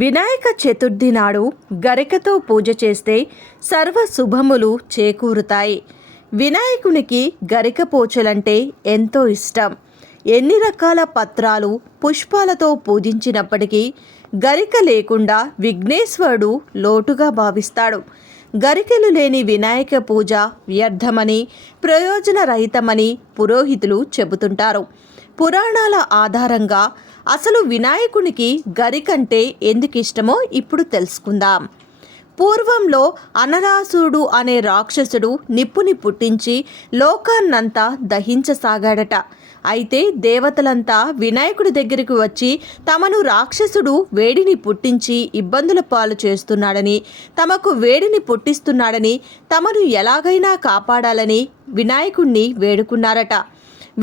వినాయక చతుర్థి నాడు గరికతో పూజ చేస్తే సర్వ శుభములు చేకూరుతాయి. వినాయకునికి గరిక పూజలంటే ఎంతో ఇష్టం. ఎన్ని రకాల పత్రాలు పుష్పాలతో పూజించినప్పటికీ గరిక లేకుండా విఘ్నేశ్వరుడు లోటుగా భావిస్తాడు. గరికెలు లేని వినాయక పూజ వ్యర్థమని, ప్రయోజనరహితమని పురోహితులు చెబుతుంటారు. పురాణాల ఆధారంగా అసలు వినాయకునికి గరికంటే ఎందుకు ఇష్టమో ఇప్పుడు తెలుసుకుందాం. పూర్వంలో అనరాసురుడు అనే రాక్షసుడు నిప్పుని పుట్టించి లోకాన్నంతా దహించసాగాడట. అయితే దేవతలంతా వినాయకుడి దగ్గరికి వచ్చి తమను రాక్షసుడు వేడిని పుట్టించి ఇబ్బందుల పాలు చేస్తున్నాడని, తమకు వేడిని పుట్టిస్తున్నాడని, తమను ఎలాగైనా కాపాడాలని వినాయకుణ్ణి వేడుకున్నారట.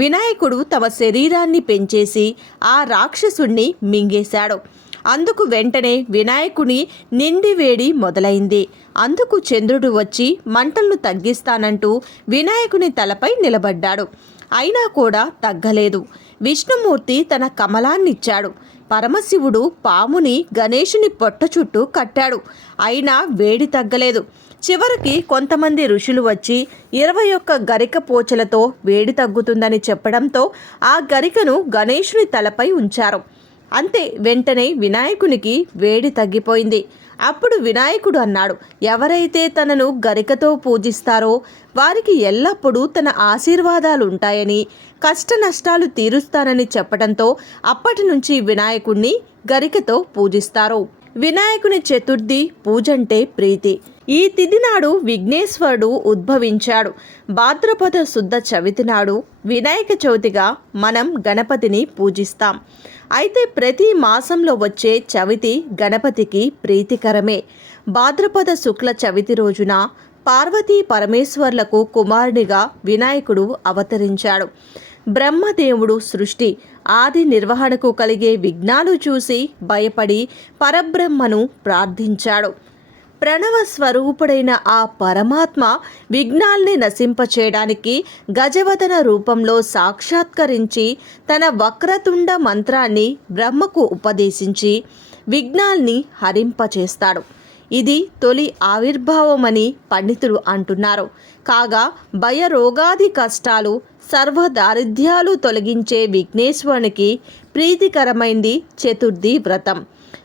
వినాయకుడు తమ శరీరాన్ని పెంచేసి ఆ రాక్షసుణ్ణి మింగేశాడు. అందుకు వెంటనే వినాయకుని నిండి వేడి మొదలైంది. అందుకు చంద్రుడు వచ్చి మంటలను తగ్గిస్తానంటూ వినాయకుని తలపై నిలబడ్డాడు. అయినా కూడా తగ్గలేదు. విష్ణుమూర్తి తన కమలాన్నిచ్చాడు. పరమశివుడు పాముని గణేశుని పొట్ట చుట్టూ కట్టాడు. అయినా వేడి తగ్గలేదు. చివరికి కొంతమంది ఋషులు వచ్చి 21 గరిక పోచలతో వేడి తగ్గుతుందని చెప్పడంతో ఆ గరికను గణేశుని తలపై ఉంచారు. అంతే, వెంటనే వినాయకునికి వేడి తగ్గిపోయింది. అప్పుడు వినాయకుడు అన్నాడు, ఎవరైతే తనను గరికతో పూజిస్తారో వారికి ఎల్లప్పుడూ తన ఆశీర్వాదాలు ఉంటాయని, కష్ట నష్టాలు తీరుస్తానని చెప్పడంతో అప్పటి నుంచి వినాయకుడిని గరికతో పూజిస్తారు. వినాయకుని చతుర్థి పూజంటే ప్రీతి. ఈ తిథి నాడు విఘ్నేశ్వరుడు ఉద్భవించాడు. భాద్రపద శుద్ధ చవితి నాడు వినాయక చవితిగా మనం గణపతిని పూజిస్తాం. అయితే ప్రతి మాసంలో వచ్చే చవితి గణపతికి ప్రీతికరమే. భాద్రపద శుక్ల చవితి రోజున పార్వతీ పరమేశ్వర్లకు కుమారునిగా వినాయకుడు అవతరించాడు. బ్రహ్మదేవుడు సృష్టి ఆది నిర్వహణకు కలిగే విఘ్నాలు చూసి భయపడి పరబ్రహ్మను ప్రార్థించాడు. ప్రణవ స్వరూపుడైన ఆ పరమాత్మ విఘ్నాల్ని నశింపచేయడానికి గజవదన రూపంలో సాక్షాత్కరించి తన వక్రతుండ మంత్రాన్ని బ్రహ్మకు ఉపదేశించి విఘ్నాల్ని హరింపచేస్తాడు. ఇది తొలి ఆవిర్భావమని పండితులు అంటున్నారు. కాగా భయరోగాది కష్టాలు సర్వ దారిద్ర్యాలు తొలగించే విఘ్నేశ్వరునికి ప్రీతికరమైంది చతుర్థి వ్రతం.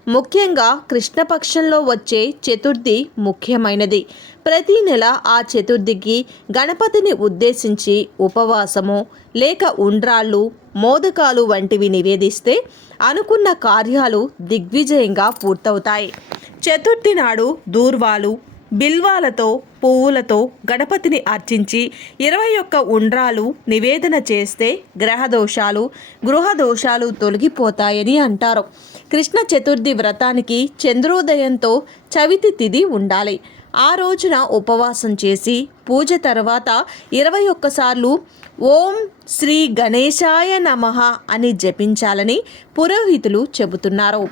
ముఖ్యంగా కృష్ణపక్షంలో వచ్చే చతుర్థి ముఖ్యమైనది. ప్రతి నెల ఆ చతుర్థికి గణపతిని ఉద్దేశించి ఉపవాసము లేక ఉండ్రాళ్ళు, మోదకాలు వంటివి నివేదిస్తే అనుకున్న కార్యాలు దిగ్విజయంగా పూర్తవుతాయి. చతుర్థి నాడు దూర్వాలు, బిల్వాలతో, పువ్వులతో గణపతిని అర్చించి 21 ఉండ్రాలు నివేదన చేస్తే గ్రహదోషాలు, గృహదోషాలు తొలగిపోతాయని అంటారు. కృష్ణ చతుర్థి వ్రతానికి చంద్రోదయంతో చవితి తిథి ఉండాలి. ఆ రోజున ఉపవాసం చేసి పూజ తర్వాత 21 సార్లు ఓం శ్రీ గణేశాయ నమః అని జపించాలని పురోహితులు చెబుతున్నారు.